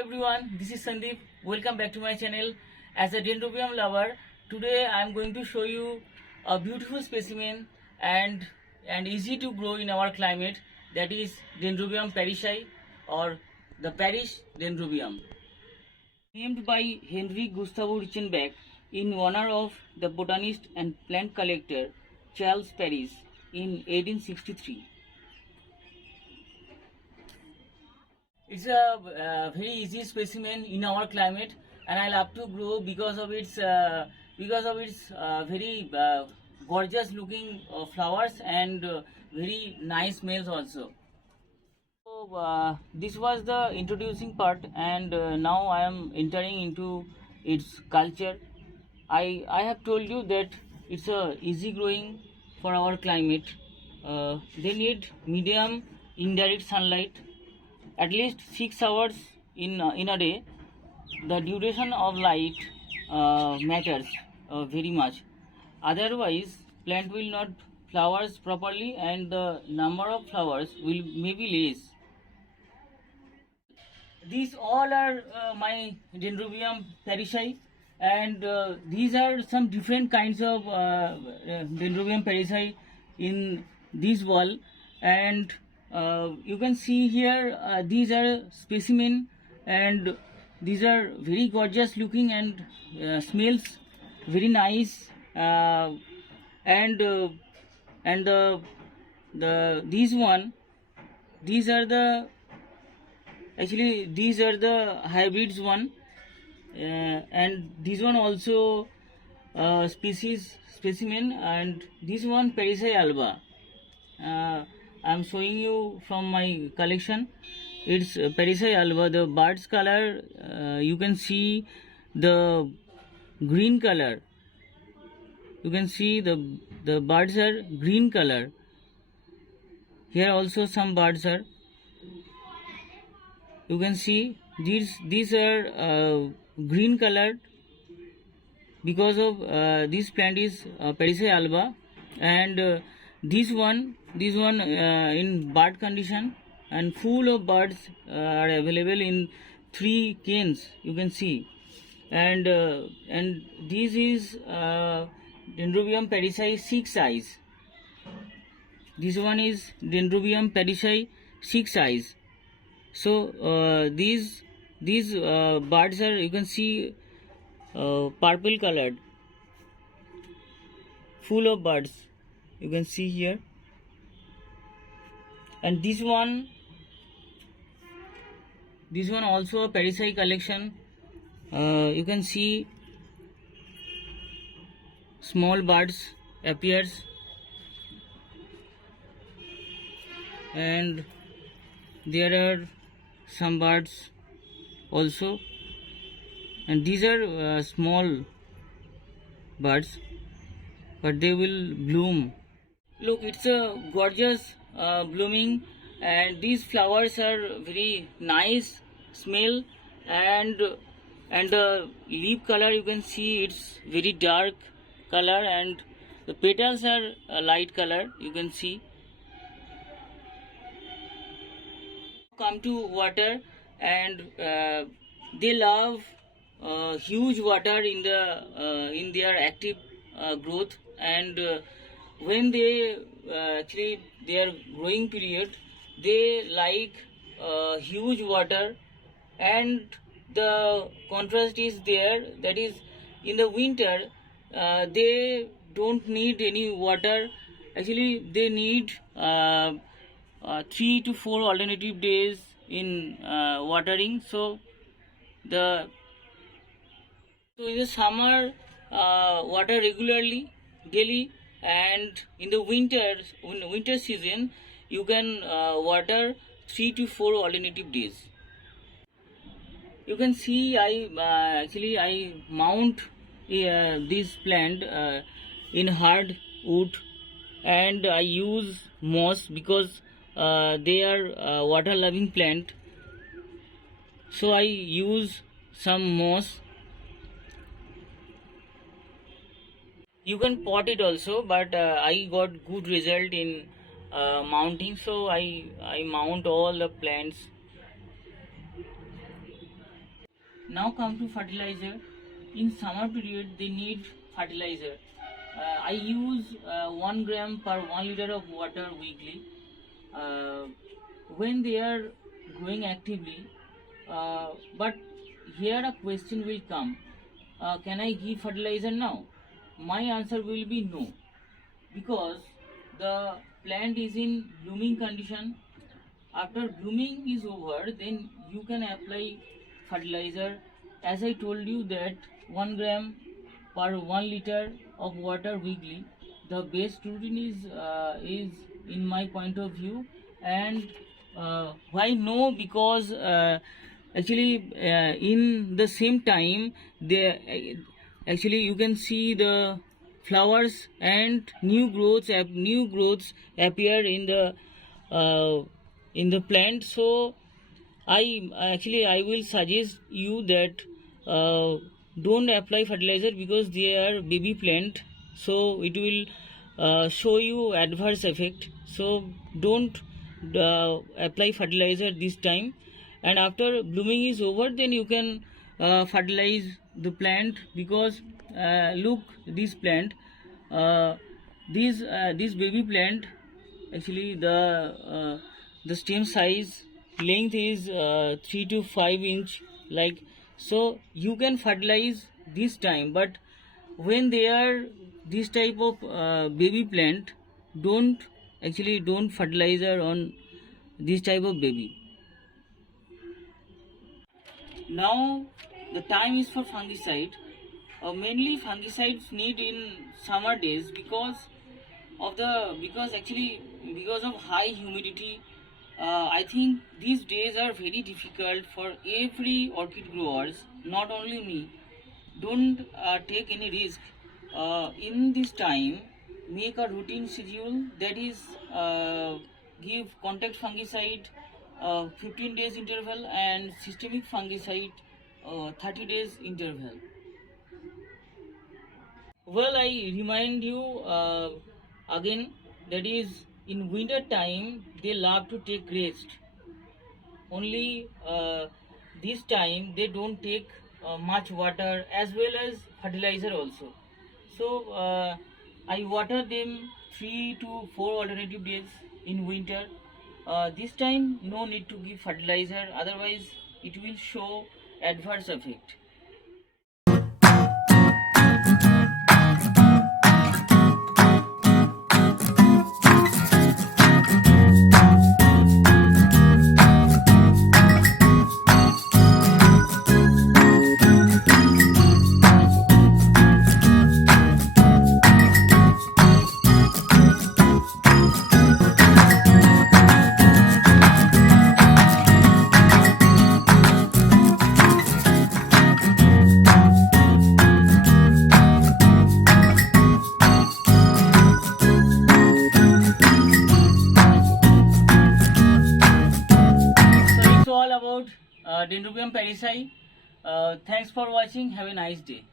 everyone, this is Sandeep. Welcome back to my channel. As a dendrobium lover, today I am going to show you a beautiful specimen and easy to grow in our climate, that is Dendrobium parishii or the Parish dendrobium. Named by Henry Gustav Reichenbach in honor of the botanist and plant collector Charles Parrish in 1863. It's a very easy specimen in our climate, and I love to grow because of its very gorgeous looking flowers and very nice smells also. So this was the introducing part, and now I am entering into its culture. I have told you that it's a easy growing for our climate. They need medium indirect sunlight, at least 6 hours in a day. The duration of light matters very much. Otherwise, plant will not flowers properly, and the number of flowers will maybe less. These all are my Dendrobium parishii, and these are some different kinds of Dendrobium parishii in this wall, and you can see here these are specimen, and these are very gorgeous looking and smells very nice, and these are the hybrids one, and this one also specimen, and this one Parishii alba. I am showing you from my collection. It's Parishii alba. The bird's color, you can see the green color. You can see the birds are green color. Here also some birds are. You can see these are green colored because of this plant is Parishii alba, and this one in bird condition, and full of birds are available in 3 canes, you can see, and this is Dendrobium parishii 6 eyes. This one is Dendrobium parishii 6 eyes. So these birds are, you can see, purple colored, full of birds, you can see here. And this one also a parishii collection. You can see small birds appears, and there are some birds also, and these are small birds, but they will bloom. Look, it's a gorgeous blooming, and these flowers are very nice smell, and the leaf color, you can see it's very dark color, and the petals are a light color, you can see. Come to water, and they love huge water in their active growth, and when they actually their growing period, they like huge water, and the contrast is there, that is in the winter they don't need any water. Actually they need 3 to 4 alternative days in watering. So in the summer water regularly, daily, and in the winter season you can water 3 to 4 alternative days. You can see I mount this plant in hard wood, and I use moss because they are water loving plant, so I use some moss. You can pot it also, but I got good result in mounting, so I mount all the plants. Now come to fertilizer. In summer period they need fertilizer. I use 1 gram per 1 liter of water weekly. uh, when they are growing actively. But here a question will come, can I give fertilizer now? My answer will be no, because the plant is in blooming condition. After blooming is over, then you can apply fertilizer. As I told you that 1 gram per 1 liter of water weekly, the best routine is in my point of view. And why no? Because actually in the same time they actually you can see the flowers and new growths appear uh, in the plant. So I will suggest you that don't apply fertilizer because they are baby plant, so it will show you adverse effect. So don't apply fertilizer this time, and after blooming is over, then you can fertilize the plant. Because look, this plant, uh, this baby plant, actually the stem size length is 3 to 5 inch, like. So you can fertilize this time, but when they are this type of baby plant, don't fertilizer on this type of baby. Now the time is for fungicide. Mainly fungicides need in summer days, because of high humidity. I think these days are very difficult for every orchid growers, not only me. Don't take any risk. In this time, make a routine schedule, that is, give contact fungicide 15 days interval and systemic fungicide 30 days interval. Well, I remind you again, that is, in winter time they love to take rest. Only this time they don't take much water as well as fertilizer also. So I water them 3 to 4 alternative days in winter. This time no need to give fertilizer, otherwise it will show adverse effect. So it's all about Dendrobium Parishii. Thanks for watching. Have a nice day.